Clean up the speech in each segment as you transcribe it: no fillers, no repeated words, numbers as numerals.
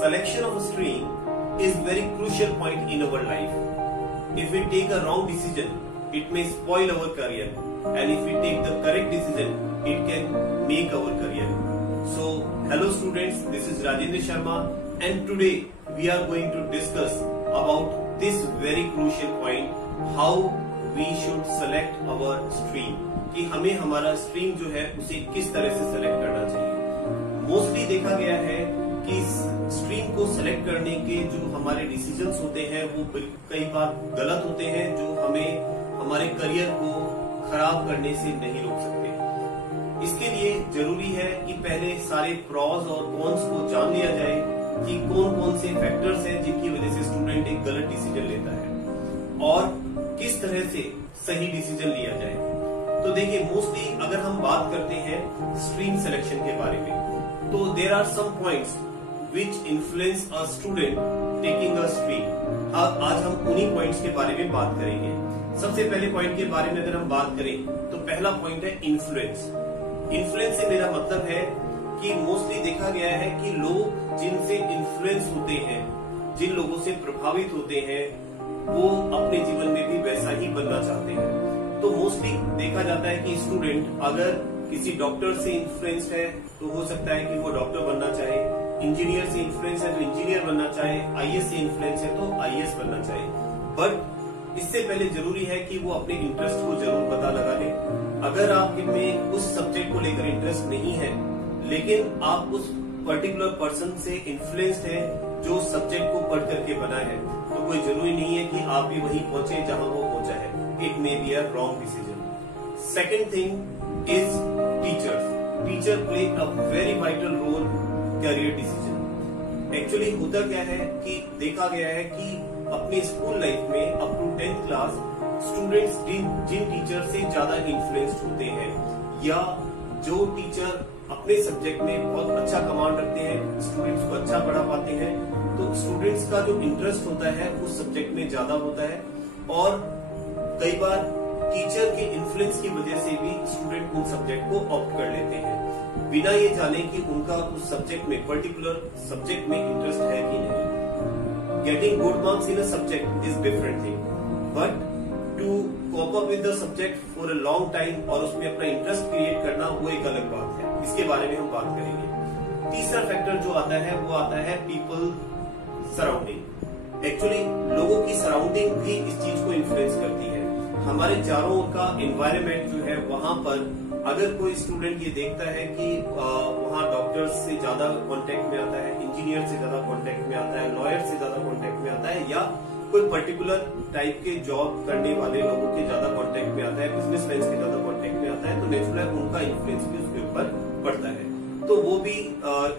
selection of a stream is very crucial point in our life. If we take a wrong decision, it may spoil our career, and if we take the correct decision, it can make our career. So, hello students, this is Rajendra Sharma, and today we are going to discuss about this very crucial point, how we should select our stream. कि हमें हमारा stream जो है उसे किस तरह से select करना चाहिए। मोस्टली देखा गया है कि स्ट्रीम को सेलेक्ट करने के जो हमारे डिसीजंस होते हैं वो कई बार गलत होते हैं, जो हमें हमारे करियर को खराब करने से नहीं रोक सकते। इसके लिए जरूरी है कि पहले सारे प्रॉस और कॉन्स को जान लिया जाए कि कौन कौन से फैक्टर्स हैं जिनकी वजह से स्टूडेंट एक गलत डिसीजन लेता है और किस तरह से सही डिसीजन लिया जाए। तो देखिए, मोस्टली अगर हम बात करते हैं स्ट्रीम सिलेक्शन के बारे में, तो there are some points which influence a student taking a stream. आज हम उन्हीं पॉइंट्स के बारे में बात करेंगे। सबसे पहले पॉइंट के बारे में अगर हम बात करें तो पहला पॉइंट है इन्फ्लुएंस। इन्फ्लुएंस से मेरा मतलब है कि मोस्टली देखा गया है कि लोग जिनसे इन्फ्लुएंस होते हैं, जिन लोगों से प्रभावित होते हैं, वो अपने जीवन में भी वैसा ही बनना चाहते हैं। तो मोस्टली देखा जाता है कि स्टूडेंट अगर किसी डॉक्टर से इन्फ्लुएंस्ड है तो हो सकता है कि वो डॉक्टर बनना चाहे, इंजीनियर से इन्फ्लुएंस है तो इंजीनियर बनना चाहे, आईएएस से इन्फ्लुएंस है तो आईएएस बनना चाहे। बट इससे पहले जरूरी है कि वो अपने इंटरेस्ट को जरूर पता लगा ले। अगर आप में उस सब्जेक्ट को लेकर इंटरेस्ट नहीं है, लेकिन आप उस पर्टिकुलर पर्सन से इन्फ्लुएंस्ड है जो सब्जेक्ट को पढ़ करके बना है, तो कोई जरूरी नहीं है कि आप भी वहीं पहुंचे जहां वो पहुंचा है। It may be a wrong decision. Second thing is teachers. Teacher play a very vital role career decision. Actually होता क्या है कि देखा गया है कि अपने स्कूल लाइफ में up to 10th class students जिन टीचर से ज्यादा इन्फ्लुएंस्ड होते हैं या जो टीचर अपने सब्जेक्ट में बहुत अच्छा कमांड रखते हैं, स्टूडेंट्स को अच्छा पढ़ा पाते हैं, तो स्टूडेंट्स का जो इंटरेस्ट होता है उस सब्जेक्ट में ज्यादा होता है। और कई बार टीचर के इन्फ्लुएंस की वजह से भी स्टूडेंट उन सब्जेक्ट को ऑप्ट कर लेते हैं बिना ये जाने कि उनका उस सब्जेक्ट में, पर्टिकुलर सब्जेक्ट में इंटरेस्ट है कि नहीं। Getting good marks in a subject is different thing, but to cope up with the subject for a long time और उसमें अपना इंटरेस्ट क्रिएट करना वो एक अलग बात है। इसके बारे में हम बात करेंगे। तीसरा फैक्टर जो आता है वो आता है पीपल सराउंडिंग। एक्चुअली लोगों की सराउंडिंग भी इस चीज को इन्फ्लुएंस करती है। हमारे चारों का एनवायरनमेंट जो है वहां पर अगर कोई स्टूडेंट ये देखता है कि वहां डॉक्टर्स से ज्यादा कांटेक्ट में आता है, इंजीनियर से ज्यादा कांटेक्ट में आता है, लॉयर से ज्यादा कांटेक्ट में आता है, या कोई पर्टिकुलर टाइप के जॉब करने वाले लोगों के ज्यादा कांटेक्ट में आता है, बिजनेसमैन के ज्यादा कांटेक्ट में आता है, तो नेचुरल उनका इन्फ्लुएंस भी उसके ऊपर पड़ता है। तो वो भी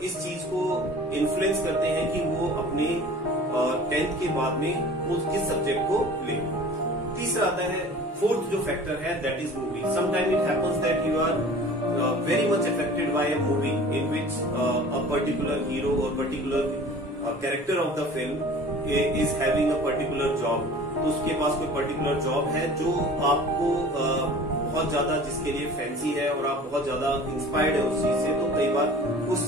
इस चीज को इन्फ्लुएंस करते हैं कि वो अपने 10th के बाद में किस सब्जेक्ट को ले। तीसरा आता है, फोर्थ जो फैक्टर है, that is movie. Sometime it happens that you are very much affected by a movie in which a particular hero और particular character of the film is having a particular job. तो उसके पास कोई particular job है जो आपको बहुत ज्यादा, जिसके लिए फैंसी है और आप बहुत ज्यादा इंस्पायर्ड है उस चीज से, तो कई बार उस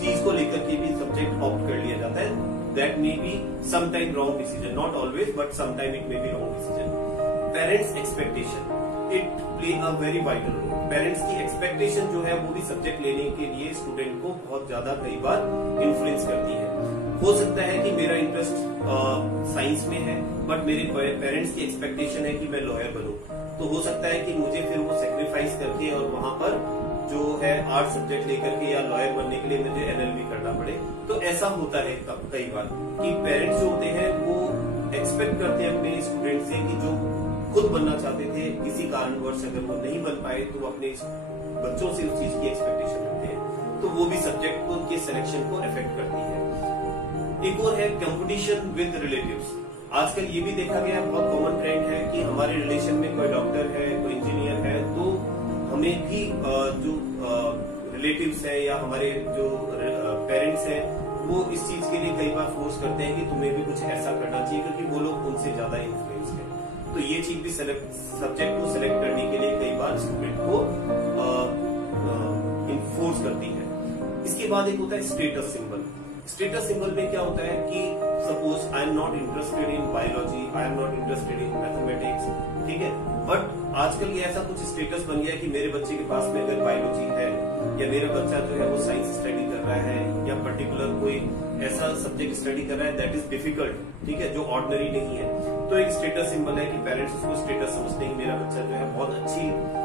चीज को लेकर के भी सब्जेक्ट ऑप्ट कर लिया जाता है। That may be sometime wrong decision, not always, but sometime it may be wrong decision. Parents' expectation, it play a very vital role. Parents की expectation जो है वो भी सब्जेक्ट लेने के लिए स्टूडेंट को बहुत ज्यादा कई बार इन्फ्लुएंस करती है। हो सकता है कि मेरा इंटरेस्ट साइंस में है, बट मेरे पेरेंट्स की एक्सपेक्टेशन है कि मैं लॉयर बनूं, तो हो सकता है कि मुझे फिर वो सेक्रीफाइस करके और वहां पर जो है आर्ट सब्जेक्ट लेकर के या लॉयर बनने के लिए मुझे एलएलबी करना पड़े। तो ऐसा होता है कई बार कि पेरेंट्स जो होते हैं वो एक्सपेक्ट करते हैं अपने स्टूडेंट से कि जो खुद बनना चाहते थे, किसी कारणवश अगर वो नहीं बन पाए तो वो अपने बच्चों से उस चीज की एक्सपेक्टेशन रखते हैं, तो वो भी सब्जेक्ट को, उनके सिलेक्शन को अफेक्ट करती है। एक और है कंपटीशन विद रिलेटिव्स। आजकल ये भी देखा गया, बहुत कॉमन ट्रेंड है कि हमारे रिलेशन में कोई डॉक्टर है, कोई इंजीनियर है, तो हमें भी जो रिलेटिव्स है या हमारे जो पेरेंट्स हैं वो इस चीज के लिए कई बार फोर्स करते हैं कि तुम्हें भी कुछ ऐसा करना चाहिए, क्योंकि वो लोग उनसे ज्यादा इन्फ्लुएंस है। तो ये चीज भी सब्जेक्ट को सिलेक्ट करने के लिए कई बार स्टूडेंट को फोर्स करती है। इसके बाद एक होता है स्टेटस सिंबल। स्टेटस सिंबल में क्या होता है कि suppose I am not interested in biology, I am not interested in mathematics, ठीक है, बट आजकल ये ऐसा कुछ स्टेटस बन गया है कि मेरे बच्चे के पास में अगर बायोलॉजी है या मेरा बच्चा जो है वो साइंस स्टडी कर रहा है या पर्टिकुलर कोई ऐसा सब्जेक्ट स्टडी कर रहा है दैट इज डिफिकल्ट, ठीक है, जो ऑर्डिनरी नहीं है, तो एक स्टेटस सिंबल है कि पेरेंट्स उसको स्टेटस समझते हैं कि मेरा बच्चा जो है बहुत अच्छी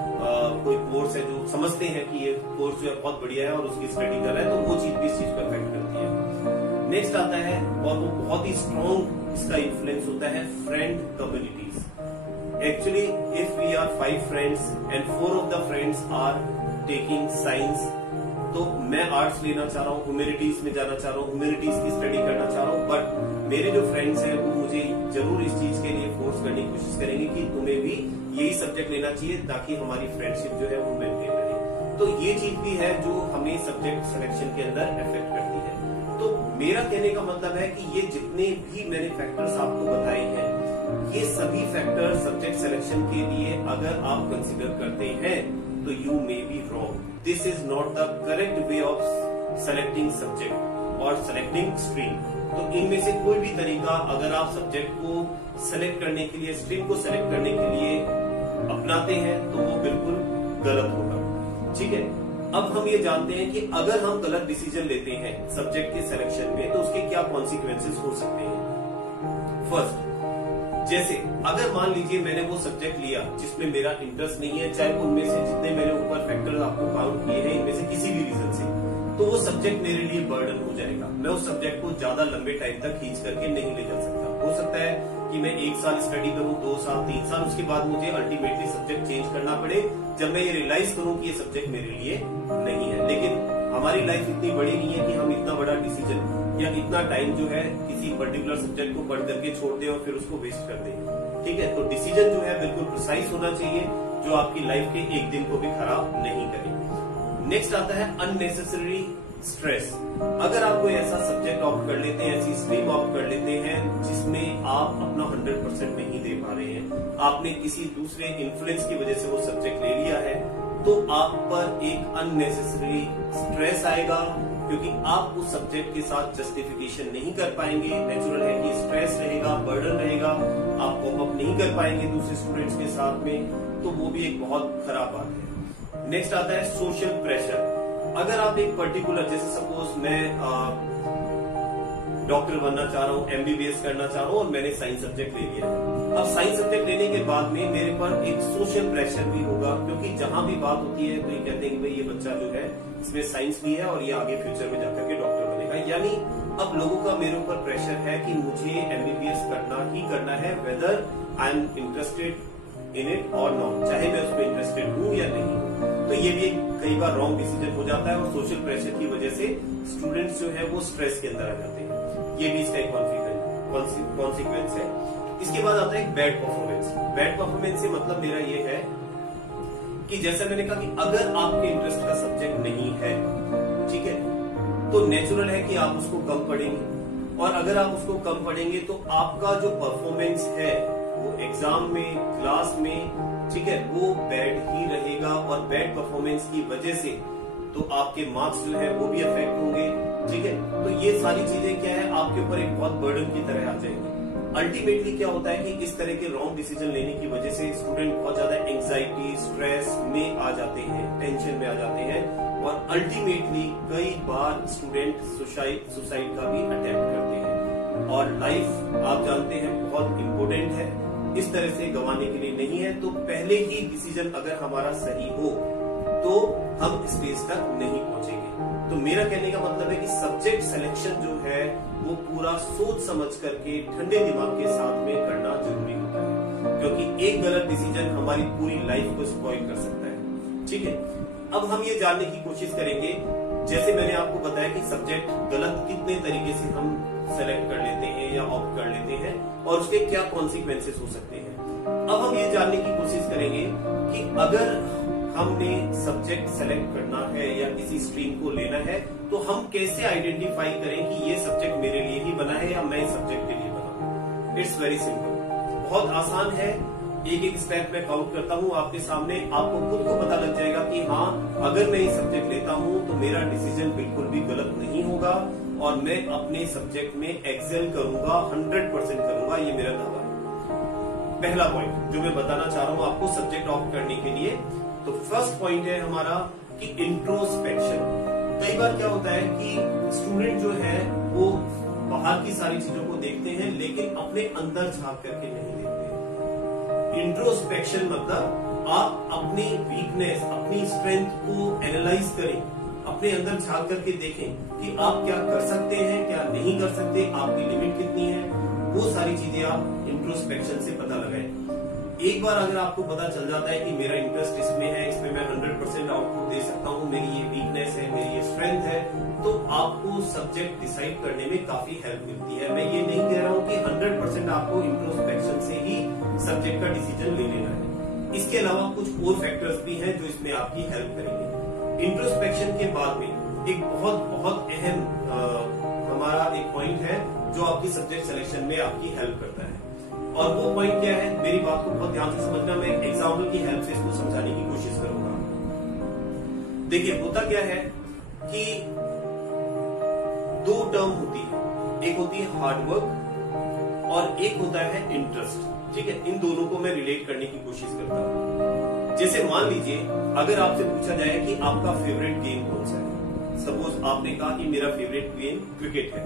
कोई कोर्स है, जो समझते हैं कि ये कोर्स जो है बहुत बढ़िया है और उसकी स्टडी कर रहा है, तो वो चीज भी इस चीज को अफेक्ट करती है। नेक्स्ट आता है और वो बहुत ही स्ट्रॉन्ग इसका इन्फ्लुएंस होता है friend communities. Actually, if we are 5 friends and 4 of the friends are taking science, तो मैं आर्ट्स लेना चाह रहा हूँ, ह्यूमैनिटीज में जाना चाह रहा हूँ, ह्यूमैनिटीज की स्टडी करना चाह रहा हूँ, बट मेरे जो फ्रेंड्स हैं वो मुझे जरूर इस चीज के लिए फोर्स करने की कोशिश करेंगे कि तुम्हें भी यही सब्जेक्ट लेना चाहिए ताकि हमारी फ्रेंडशिप जो है वो मेंटेन रहे। तो ये चीज भी है जो हमें सब्जेक्ट सिलेक्शन के अंदर अफेक्ट करती है। तो मेरा कहने का मतलब है कि ये जितने भी मैंने फैक्टर्स आपको बताए हैं, ये सभी फैक्टर सब्जेक्ट सिलेक्शन के लिए अगर आप कंसिडर करते हैं तो you may be wrong. This is not the correct way of selecting subject और सेलेक्टिंग स्ट्रीम। तो इनमें से कोई भी तरीका अगर आप सब्जेक्ट को सेलेक्ट करने के लिए, स्ट्रीम को सेलेक्ट करने के लिए अपनाते हैं तो वो बिल्कुल गलत होगा, ठीक है। अब हम ये जानते हैं कि अगर हम गलत डिसीजन लेते हैं सब्जेक्ट के सिलेक्शन में तो उसके क्या कॉन्सिक्वेंसेस हो सकते हैं। फर्स्ट, जैसे अगर मान लीजिए मैंने वो सब्जेक्ट लिया जिसमें मेरा इंटरेस्ट नहीं है, चाहे उनमें से जितने मैंने ऊपर फैक्टर आपको काउंट किए हैं इनमें से किसी भी रीजन से, तो वो सब्जेक्ट मेरे लिए बर्डन हो जाएगा। मैं उस सब्जेक्ट को ज्यादा लंबे टाइम तक खींच करके नहीं ले जा सकता। हो सकता है कि मैं 1 साल स्टडी करूं, 2 साल, 3 साल, उसके बाद मुझे अल्टीमेटली सब्जेक्ट चेंज करना पड़े जब मैं ये रियलाइज करूं कि ये सब्जेक्ट मेरे लिए नहीं है। लेकिन हमारी लाइफ इतनी बड़ी नहीं है कि हम इतना बड़ा डिसीजन या इतना टाइम जो है किसी पर्टिकुलर सब्जेक्ट को पढ़ करके छोड़ दें और फिर उसको वेस्ट कर दें, ठीक है। तो डिसीजन जो है बिल्कुल प्रिसाइज होना चाहिए जो आपकी लाइफ के एक दिन को भी खराब नहीं करे। नेक्स्ट आता है अननेसेसरी स्ट्रेस। अगर आप कोई ऐसा सब्जेक्ट ऑप्ट कर लेते हैं, ऐसी स्ट्रीम ऑप्ट कर लेते हैं जिसमें आप अपना 100% नहीं दे पा रहे हैं, आपने किसी दूसरे इन्फ्लुएंस की वजह से वो सब्जेक्ट ले लिया है, तो आप पर एक अननेसेसरी स्ट्रेस आएगा क्योंकि आप उस सब्जेक्ट के साथ जस्टिफिकेशन नहीं कर पाएंगे। नेचुरल है कि स्ट्रेस रहेगा, बर्डन रहेगा, आप कोप अप नहीं कर पाएंगे दूसरे स्टूडेंट्स के साथ में, तो वो भी एक बहुत खराब बात है। नेक्स्ट आता है सोशल प्रेशर। अगर आप एक पर्टिकुलर, जैसे सपोज मैं डॉक्टर बनना चाह रहा हूँ, एमबीबीएस करना चाह रहा हूँ और मैंने साइंस सब्जेक्ट ले लिया। अब साइंस सब्जेक्ट लेने के बाद में मेरे पर एक सोशल प्रेशर भी होगा क्योंकि जहां भी बात होती है तो ये कहते हैं कि भाई ये बच्चा जो है इसमें साइंस भी है और ये आगे फ्यूचर में जाकर के डॉक्टर बनेगा। यानी अब लोगों का मेरे ऊपर प्रेशर है कि मुझे एमबीबीएस करना ही करना है, whether I am interested in it और नॉट, चाहे मैं उसमें इंटरेस्टेड हूँ या नहीं हूँ। तो ये भी कई बार रॉन्ग डिसीजन हो जाता है और सोशल प्रेशर की वजह से स्टूडेंट्स जो है वो स्ट्रेस के अंदर आ जाते हैं। ये भी इसका एक कॉन्सिक्वेंस है। इसके बाद आता है बैड परफॉर्मेंस। बैड परफॉर्मेंस से मतलब मेरा ये है कि जैसा मैंने कहा कि अगर आपके इंटरेस्ट का सब्जेक्ट नहीं है, ठीक है, तो नेचुरल है कि आप उसको कम पढ़ेंगे और अगर आप उसको कम पढ़ेंगे तो आपका जो परफॉर्मेंस है वो एग्जाम में, क्लास में, ठीक है, वो बैड ही रहेगा और बैड परफॉर्मेंस की वजह से तो आपके मार्क्स जो है वो भी अफेक्ट होंगे, ठीक है। तो ये सारी चीजें क्या है आपके ऊपर एक बहुत बर्डन की तरह आ जाएंगी। अल्टीमेटली क्या होता है कि इस तरह के रॉन्ग डिसीजन लेने की वजह से स्टूडेंट बहुत ज्यादा एंजाइटी, स्ट्रेस में आ जाते हैं, टेंशन में आ जाते हैं और अल्टीमेटली कई बार स्टूडेंट सुसाइड का भी अटेम्प्ट करते हैं। और लाइफ आप जानते हैं बहुत इंपॉर्टेंट है, इस तरह से गंवाने के लिए नहीं है। तो पहले ही डिसीजन अगर हमारा सही हो तो हम स्टेज तक नहीं पहुंचेंगे। तो मेरा कहने का मतलब है कि सब्जेक्ट सिलेक्शन जो है वो पूरा सोच समझ करके ठंडे दिमाग के साथ में करना जरूरी होता है क्योंकि एक गलत डिसीजन हमारी पूरी लाइफ को स्पॉइल कर सकता है, ठीक है। अब हम ये जानने की कोशिश करेंगे, जैसे मैंने आपको बताया कि सब्जेक्ट गलत कितने तरीके से हम सेलेक्ट कर लेते हैं या ऑप्ट कर लेते हैं और उसके क्या कॉन्सिक्वेंसेस हो सकते हैं। अब हम ये जानने की कोशिश करेंगे कि अगर हमने सब्जेक्ट सेलेक्ट करना है या किसी स्ट्रीम को लेना है तो हम कैसे आइडेंटिफाई करें कि ये सब्जेक्ट मेरे लिए ही बना है या मैं इस सब्जेक्ट के लिए बना हूं। इट्स वेरी सिंपल, बहुत आसान है। एक एक स्टेप में काउंट करता हूं आपके सामने, आपको खुद को पता लग जाएगा कि हाँ, अगर मैं ये सब्जेक्ट लेता हूं तो मेरा डिसीजन बिल्कुल भी गलत नहीं होगा और मैं अपने सब्जेक्ट में एक्सेल करूंगा, 100% करूंगा, ये मेरा दावा है। पहला पॉइंट जो मैं बताना चाह रहा हूं आपको सब्जेक्ट ऑप्ट करने के लिए, तो फर्स्ट पॉइंट है हमारा कि इंट्रोस्पेक्शन। कई बार क्या होता है कि स्टूडेंट जो है वो बाहर की सारी चीजों को देखते हैं लेकिन अपने अंदर झांक करके नहीं देखते। इंट्रोस्पेक्शन मतलब आप अपनी वीकनेस, अपनी स्ट्रेंथ को एनालाइज करें, अपने अंदर झांक करके देखें कि आप क्या कर सकते हैं, क्या नहीं कर सकते, आपकी लिमिट कितनी है, वो सारी चीजें आप इंट्रोस्पेक्शन से पता लगाएं। एक बार अगर आपको पता चल जाता है कि मेरा इंटरेस्ट इसमें है, इसमें मैं 100% आउटपुट दे सकता हूँ, मेरी ये वीकनेस है, मेरी ये स्ट्रेंथ है, तो आपको सब्जेक्ट डिसाइड करने में काफी हेल्प मिलती है। मैं ये नहीं कह रहा हूँ कि 100% आपको इंट्रोस्पेक्शन से ही सब्जेक्ट का डिसीजन ले लेना है। इसके अलावा कुछ और फैक्टर्स भी हैं जो इसमें आपकी हेल्प करेंगे। इंट्रोस्पेक्शन के बाद में एक बहुत अहम हमारा एक पॉइंट है जो आपकी सब्जेक्ट सिलेक्शन में आपकी हेल्प करता है, और वो पॉइंट क्या है, मेरी बात को बहुत ध्यान से समझना, मैं एग्जाम्पल की हेल्प से इसको समझाने की कोशिश करूंगा। देखिए होता क्या है कि दो टर्म होती है, एक होती है हार्ड वर्क और एक होता है इंटरेस्ट। ठीक है, इन दोनों को मैं रिलेट करने की कोशिश करता हूँ। जैसे मान लीजिए अगर आपसे पूछा जाए कि आपका फेवरेट गेम कौन सा है, सपोज आपने कहा कि मेरा फेवरेट गेम क्रिकेट है,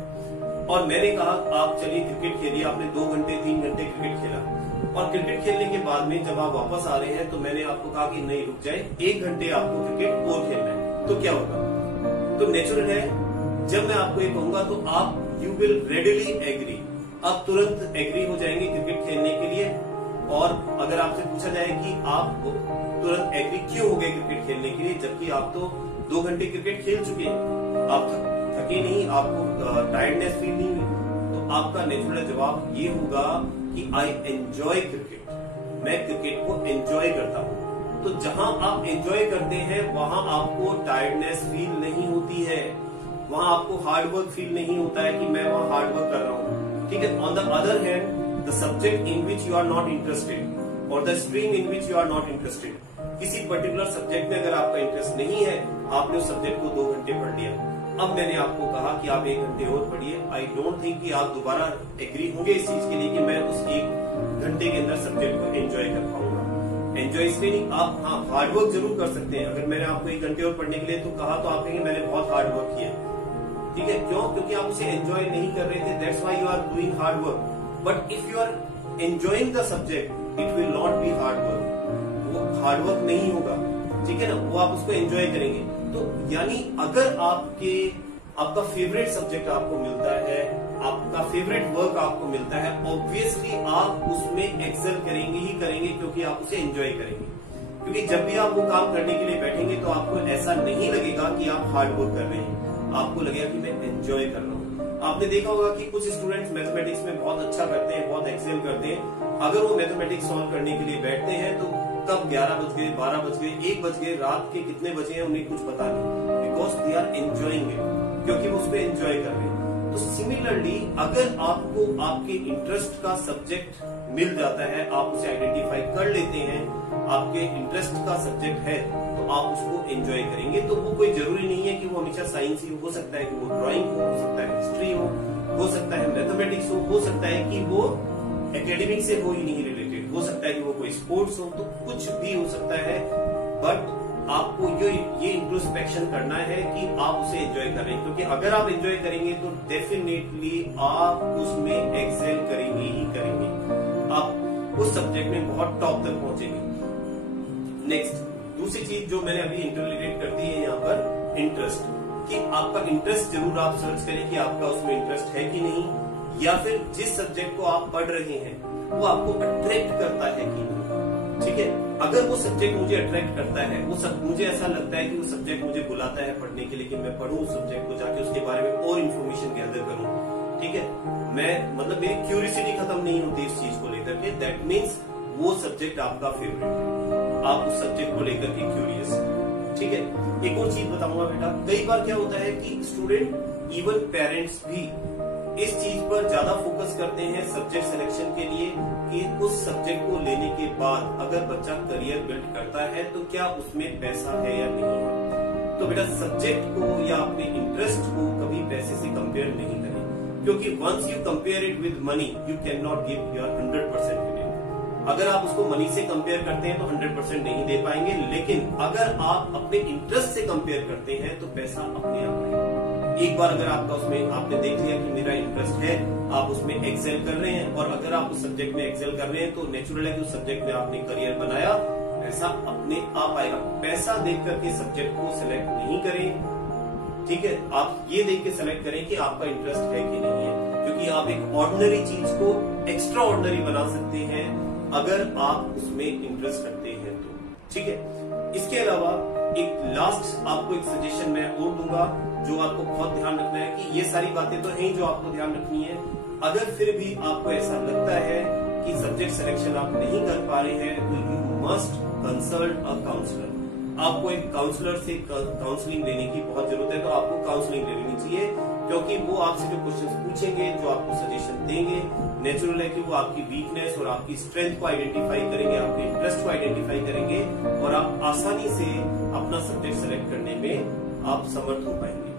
और मैंने कहा आप चलिए क्रिकेट खेलिए। आपने 2 घंटे 3 घंटे क्रिकेट खेला, और क्रिकेट खेलने के बाद में जब आप वापस आ रहे हैं तो मैंने आपको कहा कि नहीं रुक जाए, 1 घंटे आपको क्रिकेट और खेलना है, तो क्या होगा? तो नेचुरल है, जब मैं आपको ये कहूंगा तो आप यू विल रेडिली एग्री, आप तुरंत एग्री हो जाएंगे क्रिकेट खेलने के लिए। और अगर आपसे पूछा जाए कि आप तुरंत एग्री क्यों हो गए क्रिकेट खेलने के लिए, जबकि आप तो 2 घंटे क्रिकेट खेल चुके हैं, आप थके नहीं, आपको टायर्डनेस फील नहीं हुई, तो आपका नेचुरल जवाब ये होगा कि आई एंजॉय क्रिकेट, मैं क्रिकेट को एंजॉय करता हूं। तो जहां आप एंजॉय करते हैं वहां आपको टायर्डनेस फील नहीं होती है, वहां आपको हार्ड वर्क फील नहीं होता है कि मैं वहां हार्ड वर्क कर रहा हूं। ठीक है, on the other hand the subject in which you are not interested और the stream in which you are not interested, किसी पर्टिकुलर सब्जेक्ट में अगर आपका इंटरेस्ट नहीं है, आपने उस सब्जेक्ट को 2 घंटे पढ़ लिया, अब मैंने आपको कहा कि आप 1 घंटे और पढ़िए, आई डोंट थिंक कि आप दोबारा एग्री होंगे इस चीज के लिए कि मैं उस 1 घंटे के अंदर सब्जेक्ट को एंजॉय कर पाऊंगा। एंजॉय इसलिए नहीं, आप हाँ हार्ड वर्क जरूर कर सकते हैं। अगर मैंने आपको 1 घंटे और पढ़ने के लिए तो कहा, तो आप कहेंगे मैंने बहुत हार्ड वर्क किया। ठीक है, क्यों? क्योंकि आप उसे एंजॉय नहीं कर रहे थे, that's why you are doing hard work. But if you are enjoying the subject, it will not be hard work, वो हार्ड वर्क नहीं होगा। ठीक है ना, वो आप उसको एंजॉय करेंगे। तो यानी अगर आपका फेवरेट सब्जेक्ट आपको मिलता है, आपका फेवरेट वर्क आपको मिलता है, ऑब्वियसली आप उसमें एक्सेल करेंगे ही करेंगे, क्योंकि आप उसे एंजॉय करेंगे। क्योंकि जब भी आप वो काम करने के लिए बैठेंगे तो आपको ऐसा नहीं लगेगा कि आप हार्ड वर्क कर रहे हैं, आपको लगेगा कि मैं एंजॉय कर रहा हूँ। आपने देखा होगा कि कुछ स्टूडेंट्स मैथमेटिक्स में बहुत अच्छा करते हैं, बहुत एक्सेल करते हैं, अगर वो मैथमेटिक्स सॉल्व करने के लिए बैठते हैं तो कब 11 बज गए, 12 बज गए, 1 बज गए, रात के कितने बजे हैं उन्हें कुछ पता नहीं, because they are enjoying it, क्योंकि वो उसको एंजॉय कर रहे हैं। तो सिमिलरली अगर आपको आपके इंटरेस्ट का सब्जेक्ट मिल जाता है, आप उसे आइडेंटिफाई कर लेते हैं, आपके इंटरेस्ट का सब्जेक्ट है, तो आप उसको एंजॉय करेंगे। तो वो कोई जरूरी नहीं है कि वो हमेशा साइंस ही हो सकता है कि वो ड्राइंग हो सकता है हिस्ट्री हो सकता है मैथमेटिक्स हो सकता है कि वो एकेडमिक से हो ही नहीं रिलेटेड, हो सकता है कि वो कोई स्पोर्ट्स हो, तो कुछ भी हो सकता है। बट आपको ये इंट्रोस्पेक्शन करना है कि आप उसे एंजॉय करें, क्योंकि अगर आप एंजॉय करेंगे तो डेफिनेटली आप उसमें एक्सेल करेंगे ही करेंगे, आप उस सब्जेक्ट में बहुत टॉप तक पहुंचेंगे। नेक्स्ट दूसरी चीज जो मैंने अभी इंटररिलेट कर दी है यहाँ पर, इंटरेस्ट, कि आपका इंटरेस्ट जरूर आप सर्च करें कि आपका उसमें इंटरेस्ट है कि नहीं, या फिर जिस सब्जेक्ट को आप पढ़ रहे हैं वो आपको अट्रैक्ट करता है कि नहीं। ठीक है, अगर वो सब्जेक्ट मुझे अट्रैक्ट करता है, मुझे ऐसा लगता है कि वो सब्जेक्ट मुझे बुलाता है पढ़ने के लिए कि मैं पढ़ूं उस सब्जेक्ट को, जाके उसके बारे में और इन्फॉर्मेशन गैदर करूं। ठीक है, मैं मतलब मेरी क्यूरियोसिटी खत्म नहीं होती इस चीज को लेकर के, दैट मीन्स वो सब्जेक्ट आपका फेवरेट है, आप उस सब्जेक्ट को लेकर के क्यूरियस। ठीक है, एक और चीज बताऊंगा बेटा, कई बार क्या होता है कि स्टूडेंट इवन पेरेंट्स भी इस चीज पर ज्यादा फोकस करते हैं सब्जेक्ट सिलेक्शन के लिए कि उस सब्जेक्ट को लेने के बाद अगर बच्चा करियर बिल्ड करता है तो क्या उसमें पैसा है या नहीं है। तो तो बेटा सब्जेक्ट को या अपने इंटरेस्ट को कभी पैसे से कंपेयर नहीं करें, क्योंकि once you compare it with money you can not give your 100% in it. अगर आप उसको मनी से कंपेयर करते हैं तो 100% नहीं दे पाएंगे, लेकिन अगर आप अपने इंटरेस्ट से कंपेयर करते हैं तो पैसा अपने आप आएगा। एक बार अगर आपका उसमें आपने देख लिया कि मेरा इंटरेस्ट है, आप उसमें एक्सेल कर रहे हैं, और अगर आप उस सब्जेक्ट में एक्सेल कर रहे हैं तो नेचुरल है कि उस सब्जेक्ट में आपने करियर बनाया, पैसा अपने आप आएगा। पैसा देख करके सब्जेक्ट को सिलेक्ट नहीं करें, ठीक है। आप ये देख के सिलेक्ट करें कि आपका इंटरेस्ट है कि नहीं है, क्योंकि आप एक ऑर्डिनरी चीज को एक्स्ट्रा ऑर्डिनरी बना सकते हैं अगर आप उसमें इंटरेस्ट रखते हैं तो, ठीक है। इसके अलावा एक लास्ट आपको एक सजेशन मैं और दूंगा जो आपको बहुत ध्यान रखना है कि ये सारी बातें तो हैं जो आपको ध्यान रखनी है। अगर फिर भी आपको ऐसा लगता है कि सब्जेक्ट सिलेक्शन आप नहीं कर पा रहे हैं तो you must consult a counsellor. आपको एक काउंसलर से काउंसलिंग लेने की बहुत जरूरत है, तो आपको काउंसलिंग ले लेनी चाहिए, क्योंकि वो आपसे जो क्वेश्चंस पूछेंगे, जो आपको सजेशन देंगे, नेचुरल है कि वो आपकी वीकनेस और आपकी स्ट्रेंथ को आइडेंटिफाई करेंगे, आपके इंटरेस्ट को आइडेंटिफाई करेंगे, और आप आसानी से अपना सब्जेक्ट सेलेक्ट करने में आप समर्थ हो पाएंगे।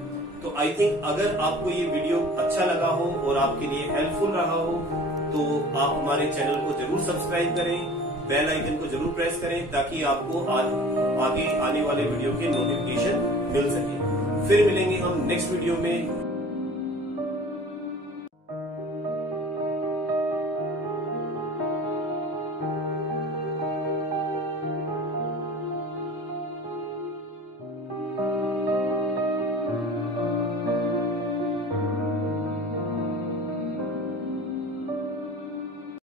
तो आई थिंक अगर आपको ये वीडियो अच्छा लगा हो और आपके लिए हेल्पफुल रहा हो तो आप हमारे चैनल को जरूर सब्सक्राइब करें, बेल आइकन को जरूर प्रेस करें, ताकि आपको आगे आने वाले वीडियो के नोटिफिकेशन मिल सके। फिर मिलेंगे हम नेक्स्ट वीडियो में